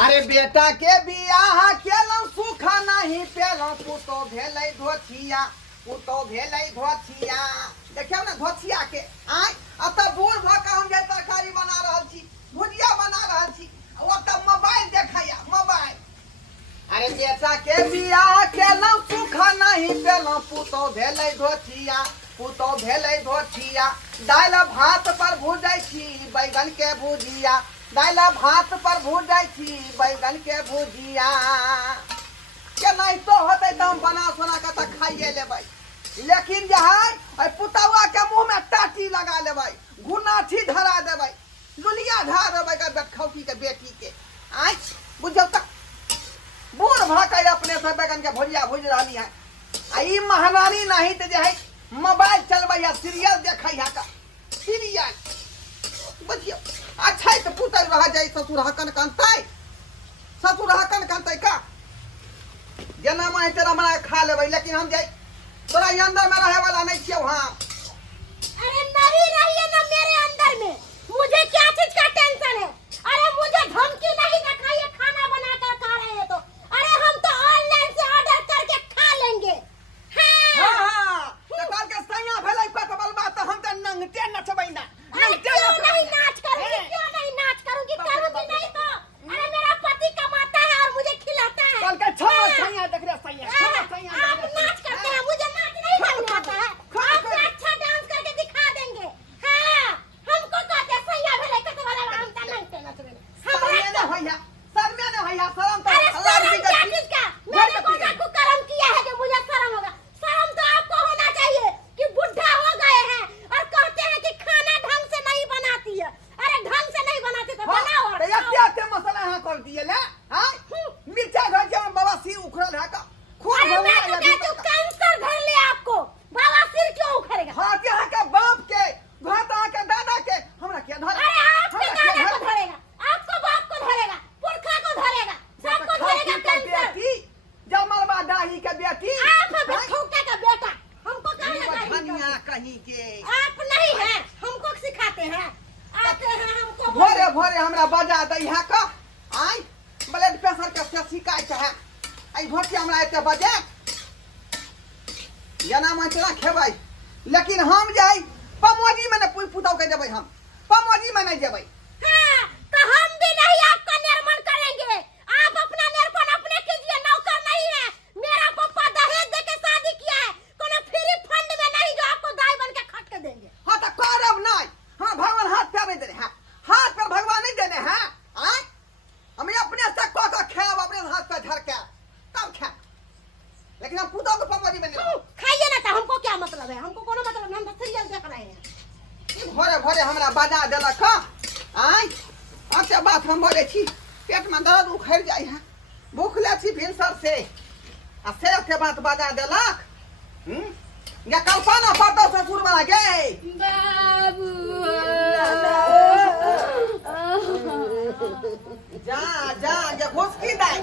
अरे बेटा के बियाह केलौं सुख नहीं पेलौं पुतो भेलै धोथिया देखियो ना धोथिया के आय अब त बूढ़ भ के हम जे तरकारी बना रहल छी भुजिया बना रहल छी ओ त मोबाइल देखैया मोबाइल। अरे बेटा के बियाह केलौं सुख नहीं पेलौं पुतो भेलै धोथिया दाल भात पर भुजै छी बैगन के भुजिया दाल भात पर भुजै छी बैगन के भुजिया के नहीं तो होते तो हम बना सोना के त खाइए लेबै लेकिन जे है पुतौआ के मुंह में टाटी लगा लेबै घुनाठी धरा देबै लुलिया धरा देबै के बेटखौती के बेटी के आय बुझौ त बूढ़ भाकै अपने से बैगन के भुजिया भुज रहली है आ ई महारानी नहीं त जे है मोबाइल चलबै या सीरियल देखै है का सीरियल बुझियो अच्छा तो पुतौ रह जाई ससुर हकन कांतै का जना मैं तेरा मना खा लेबै लेकिन हम जाई तोरा अंदर में रहे वाला नहीं छियो हम। अरे नहीं रहिए ना मेरे अंदर में, मुझे क्या चीज का टेंशन है। अरे मुझे धमकी नहीं दिखाइए खाना बना कर खा रहे हैं तो। अरे हम तो ऑनलाइन से ऑर्डर करके खा लेंगे। हां तो कल के सैया भेलै पतबल बात हम त नंगटे नचबै ना क्यों नहीं नाच करूंगी करूंगी नहीं तो। अरे मेरा पति कमाता है और मुझे खिलाता है। कल के छोड़ सैया देख रे सैया आप नाच करते हैं, मुझे नाच नहीं करना आता है। आपसे अच्छा डांस करके दिखा देंगे। हां हमको कहते हैं सैया भेलै कते वाला हम त नहीं नचबे। शर्म ने होया शर्म तो अरे शर्म क्या चीज का? मैंने कौन सा कुकर्म किया है जो मुझे शर्म होगा? शर्म तो आपको होना चाहिए कि बुढ़ा हो गए हैं और कहते हैं कि खाना ढंग से नहीं बनाती है। अरे ढंग से नहीं बनाती तो बनाओ और तो ये क्या मसला यहां कर दिए ले हां मिर्चा घर के बाबा सिर उखड़ल है का खून अरे हो मैं तो कहती हूं कैंसर धर ले आपको। बाबा सिर क्यों उखड़ेगा? हां यहाँ के बाप के घाटा के दादा के हमरा के धर अरे आपके दादा को धरेगा, आपको बाप को धरेगा, पुरखा को धरेगा, सबको धरेगा कैंसर। बेटी जमलबा दाही के बेटी आप अभी ठोके का बेटा हमको कहना धनिया कहीं के आप नहीं है, हमको सिखाते हैं। आते हैं हमको भोरे भोरे हमरा बजा दै है का आय ब्लड प्रेशर के शिकायत है आई भोटी हमरा एते बजे जना मन चला खेबै लेकिन हम जाई पमोजी में न पुतौ के देबै हम पमोजी में नहीं जेबै। हाँ, तो हम भी नहीं आपका निर्माण करेंगे। आप अपना निर्माण अपने कीजिए, नौकर नहीं है। मेरा पापा दहेज दे के शादी किया है, कोनो फ्री फंड में नहीं जो आपको दाई बन के खट के देंगे। हाँ तो करब नहीं हाँ भगवान हाथ पे दे हैं हाथ पर भगवान नहीं देने हैं आय हम अपने से को खेब अपने हाथ पे धर के तब खा लेकिन हम पुतौ के पमोजी में नहीं खाइए ना तो हमको क्या मतलब है? हमको कोनो मतलब नहीं, हम तो सीरियल देख रहे हैं। भोरे भोरे हमरा बजा देलक आय अब से बात हम बोले छी पेट में दर्द उखड़ जाय है भूख ले छी भिनसर से आ से के बात बजा देलक या कल्पना पड़तो ससुर बना गे बाबू जा ये घुसकी दाई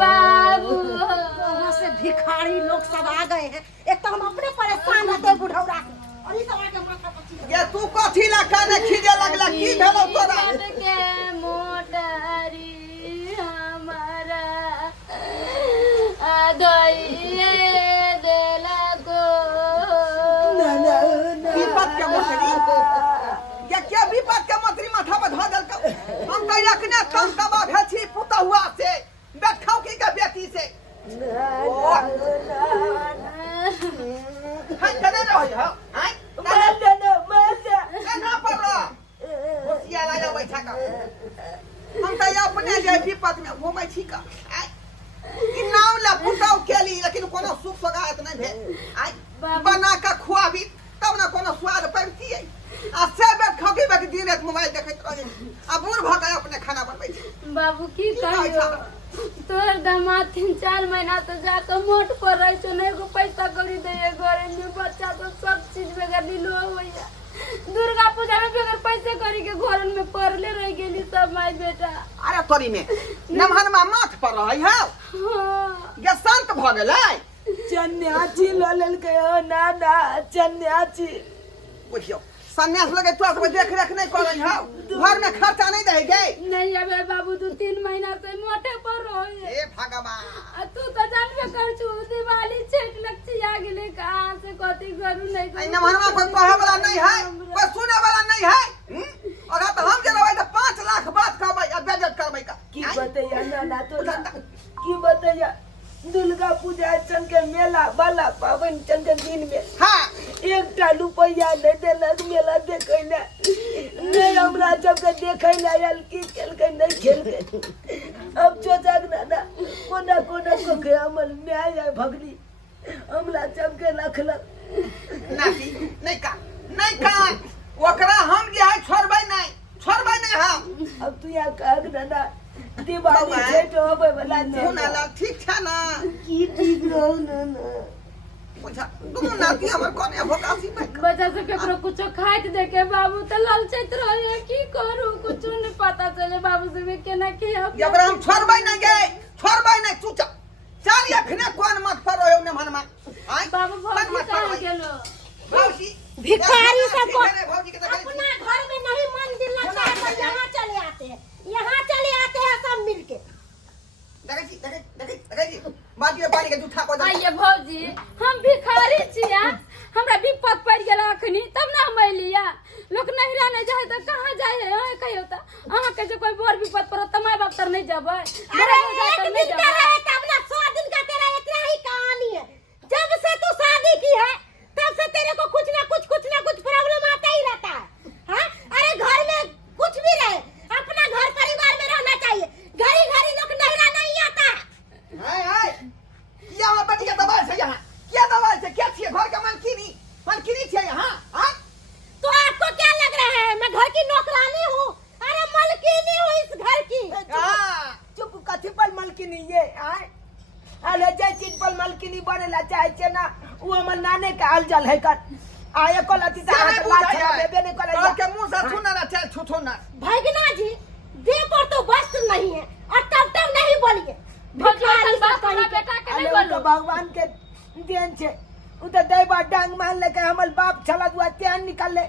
बाबू वहाँ से भिखारी लोग सब आ गए हैं। एक तो हम अपने परेशान रहते हैं बुढ़ौरा के और ये सब आके माथा पच्ची ये तू कथी ला काने खीजे लगला की भेलो तोरा के मोटरी हमारा दइए देला को विपत के मोटरी ये क्या विपत के मोटरी माथा पर धऽ देलक हम कहि रखने कम तबा भेल छी पुतहुआ से बैठौ की के बेटी से हाय कने रह हो हाय ना पड़ो होशिया लगा बैठा का हम कहि अपने जे विपत में घुमै छी का ई नाव ला पुतौ केली लेकिन कोनो सुख सगात नहीं भेल आय बना के खुआबी तब ना कोनो स्वाद पाबितियै आ से बैठ खौकी बैठ दिन रात मोबाइल देखैत रहे आ बूढ़ भ के अपने खाना बनबै छी बाबू की कहियो तोहर दामाद 3-4 महीना तो जाकर मोट पर रह छो नहीं को पैसा करी दे घरे में बच्चा तो सब चीज में गदिलो होया दुर्गा पूजा में बगैर पैसे करी के घर में पड़ले रह गेली सब माई बेटा। अरे तोरी में नमहनमा माथ पर रहै है हां ये शांत भ गेलै चन्याची ललल के नाना चन्याची बुझियो सन्यास लगे तो सब देख रेख नहीं करै है घर में खर्चा नहीं दे गए नहीं अबे बाबू 2-3 नमहरमा कोई कहे वाला नहीं है, कोई सुने वाला नहीं है। और तो हम जे रहबै तो 5 लाख बात कहबै आ बेइज्जत करबै का। की बतैया नाना तो की बतैया दुर्गा पूजा चल के मेला वाला पावन चल के दिन में हां एकटा रुपया नहीं देलक मेला देखे ना नहीं हमरा सबके देखे ना आयल की खेलके नहीं खेलके अब सोचक ना कोना कोना को के अमल में आया भगली हमरा सबके रखलक नहीं का ओकरा हम जे है छोड़बै नहीं हम। अब तू या कह ना दिवाली छठ होबे वाला सुनाला ठीक छ ना की ठीक रहो ना बुझा दुनु नाती हमर कोने भोकासी में बच्चा से केकरो कुछो खाइत देखे बाबू त ललचैत रहे की करू कुछो नहीं पता चले बाबू से में केना के जबरा हम छोड़बै नहीं तू चल एखने कोन मत परो ने मनमा आय बाबू भौजी कहां गेलो भौजी भिखारी सबको भौजी के देखै अपना घर में नहीं मन दिल लगता है तो यहाँ चले आते हैं सब मिलके। देखै बाटी के जूठा को आइए भौजी हम भिखारी छिया हमरा विपत पड़ गेला अखनी तब ना हम अइलिया लोग नहिरा नहीं जाए तो कहां जाए है कहियो त अहां के जो कोई बोर विपत पर त माय बाप तर नहीं जाबै अरे एक दिन का रहे तब ना 100 दिन का तेरा इतना ही कहानी है। जब से तू शादी की है तब से तेरे को कुछ ना कुछ प्रॉब्लम आता ही रहता है। हाँ अरे घर में कुछ भी रहे अपना घर परिवार में रहना चाहिए। घड़ी लोग नहिरा नहीं आता है क्या वहां बटी के दबाई से यहाँ क्या दबाई से क्या छिए घर का मालकिनी छिए यहाँ हां तो आपको क्या लग रहा है मैं घर की नौकरानी हूँ? अरे मालकिनी हूँ इस घर की। चुप कथी पर मलकिनी ये आए अरे जे चीज पर मलकिनी बनेला चाहे छे ना वो हमर नाने के हाल जल है कर आए कोलती ता हाथ लात बेबे ने करे के मुंह से सुना ना चल छुछो ना भगना जी देह पर तो वस्त्र नहीं है और तब नहीं बोलिए भगवान बाप हमरा बेटा के नहीं बोलो भगवान के देन छे उ त दई बार डांग मान ले के हमर बाप छला दुआ त्यान निकल ले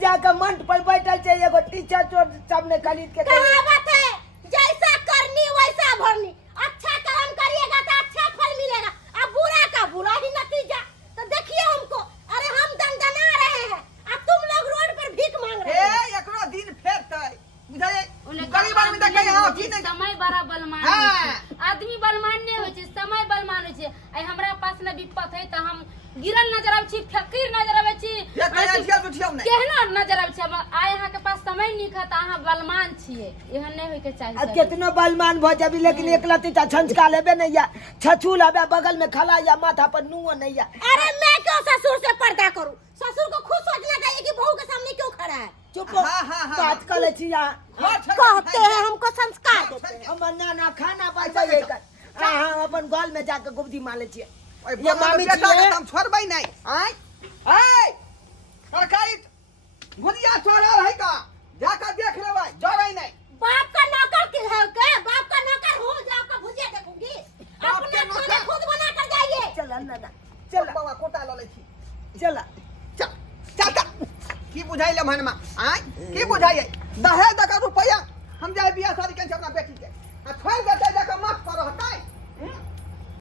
जाके मंच पर बैठल छे एगो टीचर चोर सबने खरीद के कहावत है जैसा करनी वैसा भरनी। अच्छा कर्म करिएगा तो अच्छा फल मिलेगा अब बुरा का बुरा ही नतीजा। तो देखिए हमको अरे हम दंदना रहे हैं अब तुम लोग रोड पर भीख मांग रहे हो। एकरो दिन फेरतै बुझाए गरीब आदमी देखे हां की नहीं समय बड़ा बलमान आदमी बलमान नहीं होय छै समय बलमान होय छै आई हमरा पास न विपत है त हम गिरल नजर आबै छी फकीर नजर आबै छी केहना नजर आबै छी आय अहाँ के पास समय निखत अहाँ बलमान छिए एहन नहीं होय के चाहिए कितनो बलमान भ जाबी लेकिन एकला तीता छंचका लेबे नहीं या छछू लाबे बगल में खला या माथा पर नुओ नहीं या। अरे मैं क्यों ससुर से पर्दा करूं? ससुर को खुद सोचना चाहिए कि बहू के सामने क्यों खड़ा है। चुप बात कर ले छी या कहते हैं हमको संस्कार देते हैं। हम नाना खाना बचाइए कर हां अपन गल में जाके गुबदी माले छी ये मामी बेटा के हम छोड़बै नहीं आय सरकारी भुजिया चोरल है का जाकर देख लेबै जरै नहीं। बाप का नौकर की है के बाप का नौकर हो जाओ का भुजिया देखूंगी अपना खाना खुद बना कर जाइए। चल नाना चल बाबा कोटा ल ले छी चल की बुझाइले मनमा आय की बुझाइए दहेज दका रुपया हम जाए बियाह शादी के अपना बेटी के आ छोड़ देते जाके मत पर रहतै